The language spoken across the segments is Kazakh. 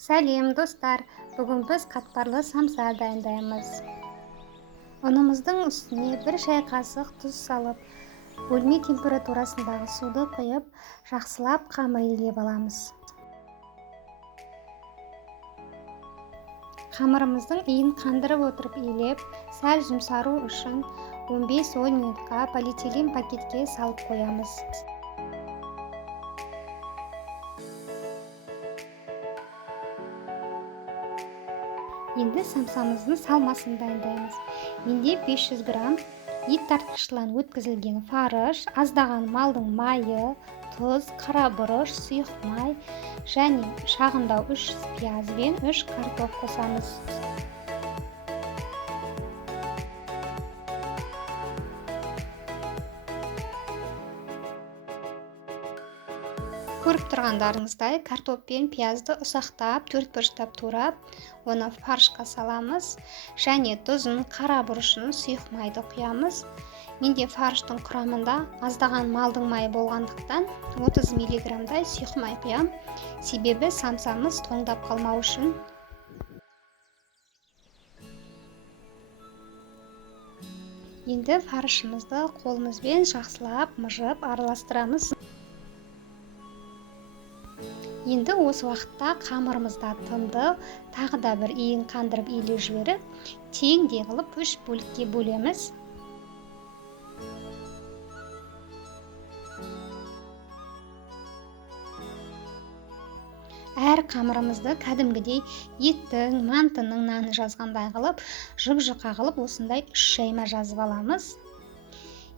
Сәлем достар, бүгін біз қатпарлы самса дайындаймыз. Ұнымыздың үстіне бір шай қасық тұз салып, бөлме температурасындағы суды құйып, жақсылап қамыр илеп аламыз. Қамырымыздың иін қандырып отырып илеп, сәл жұмсару үшін 15-10 минутқа полиэтилен пакетке салып қоямыз. Енді самсамыздың салмасын дайындаймыз. Менде 500 грамм ет тартқыштан өткізілген фарш, аздаған малдың майы, тұз, қара бұрыш, сұйық май және шағындау 3 пияз бен 3 картоп қосамыз. Көріп тұрғандарыңыздай картоп пен пиязды ұсақтап, төрт бұрыштап турап, оны фаршқа саламыз және тұзын, қара бұрышын, сұйық майды құямыз. Менде фарштың құрамында аздаған малдың майы болғандықтан 30 мг сұйық май құям. Себебі самсамыз тоңдап қалмау үшін. Енді фаршымызды қолымызбен жақсылап мыжып араластырамыз. Енді осы уақытта қамырымызда тынды, тағы да бір иін қандырып илеп жіберіп, теңдей қылып 3 бөлікке бөлеміз. Әр қамырымызды кәдімгідей еттің, мантының наны жазғандай қылып, жұп-жұқа қылып осындай 3 шайма жазып аламыз.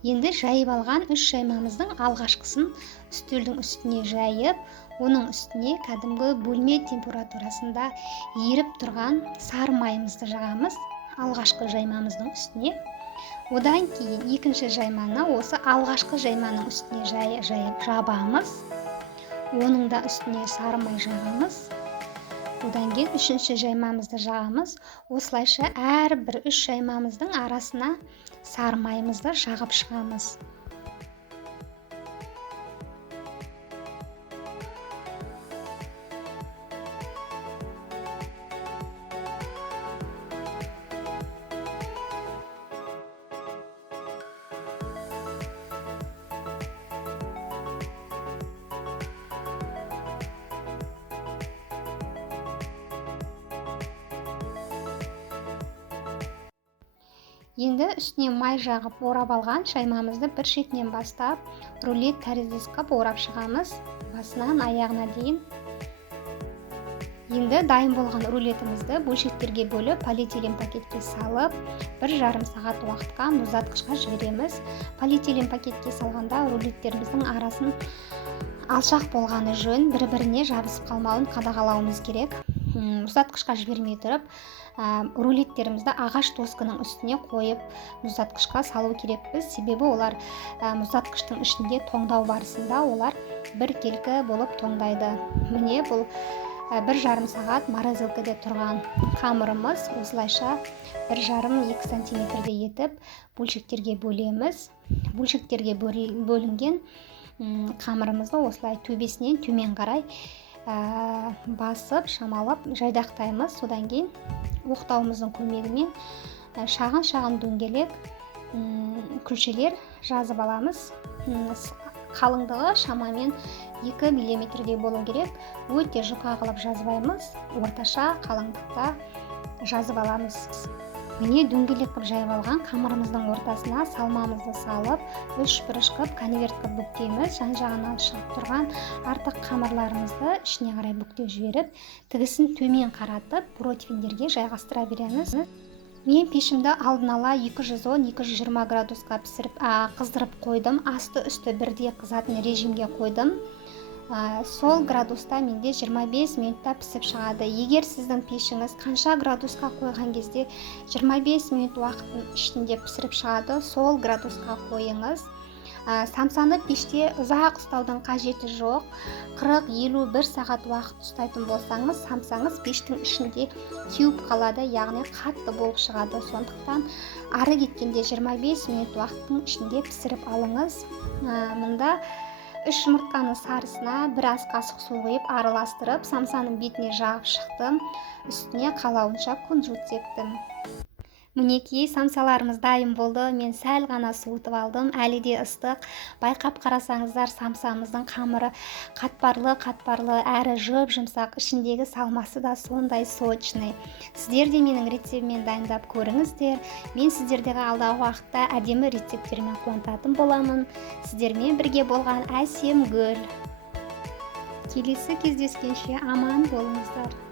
Енді жайып алған 3 шаймамыздың алғашқысын үстелдің үстіне жайып, оның үстіне кәдімгі бөлме температурасында еріп тұрған сары майымызды жағамыз алғашқы жаймамыздың үстіне. Одан кейін екінші жайманы осы алғашқы жайманың үстіне жабамыз. Оның да үстіне сары май жағамыз. Одан кейін үшінші жаймамызды жағамыз. Осылайша әрбір 3 жаймамыздың арасына сары майымызды жағып шығамыз. Енді үстіне май жағып орап алған шаймамызды бір шетінен бастап, рулет тәріздес қып орап шығамыз, басынан аяғына дейін. Енді дайын болған рулетімізді бөлшектерге бөліп, полиэтилен пакетке салып, 1,5 сағат уақытқа мұздатқышқа жібереміз. Полиэтилен пакетке салғанда рулеттеріміздің арасын алшақ болғаны жөн, бір-біріне жабысып қалмауын қадағалауымыз керек. Мұздатқышқа жібермей тұрып, рулеттерімізді ағаш досканың үстіне қойып мұздатқышқа салу керекпіз. Себебі олар мұздатқыштың ішінде тоңдау барысында олар біркелкі болып тоңдайды. Міне бұл 1,5 сағат морозилкада тұрған қамырымыз осылайша 1,5-2 сантиметрде етіп бөлшектерге бөлеміз. Бөлшектерге бөлінген қамырымызды осылай төбесінен төмен қарай басып, шамалап жайдақтаймыз. Содан кейін оқтауымыздың көмегімен шағын дөңгелек күлшелер жазып аламыз. Қалыңдығы шамамен 2 мм болу керек. Өте жұқа қылып жазбаймыз, орташа қалыңдықта жазып аламыз. Міне дөңгелек қылып жайып алған қамырымыздың ортасына салмамызды салып, 3 бұрыш қылып конверт қылып бүктейміз. Жан-жағынан шығып тұрған артық қамырларымызды ішіне қарай бүктеп жіберіп, тігісін төмен қаратып, противендерге жайғастыра береміз. Мен пешімді алдын ала 210-220 градусқа қыздырып қойдым. Асты-үсті бірдей қызатын режимге қойдым. Сол градуста менде 25 минутта пісіп шығады. Егер сіздің пешіңіз қанша градусқа қойған кезде 25 минут уақыттың ішінде пісіріп шығады, сол градусқа қойыңыз. Самсаны пеште ұзақ ұстаудың қажеті жоқ. 40-51 сағат уақыт ұстайтын болсаңыз, самсаңыз пештің ішінде кеуіп қалады, яғни қатты болып шығады. Сондықтан ары кеткенде 25 минут уақыттың ішінде пісіріп алыңыз. Мұнда 3 жұмыртқаның сарысына 1 ас қасық су құйып араластырып, самсаның бетіне жағып шықтым. Үстіне қалауынша күнжіт септім. Мінекей, самсаларымыз дайын болды. Мен сәл ғана суытып алдым. Әлі де ыстық. Байқап қарасаңыздар, самсамыздың қамыры қатпарлы, әрі жұп-жұмсақ, ішіндегі салмасы да сондай сочный. Сіздер де менің рецептіммен дайындап көріңіздер. Мен сіздердегі алдағы уақытта әдемі рецепттермен қуантатын боламын. Сіздермен бірге болған Әсем Гүл. Келесі кездескенше аман болыңыздар.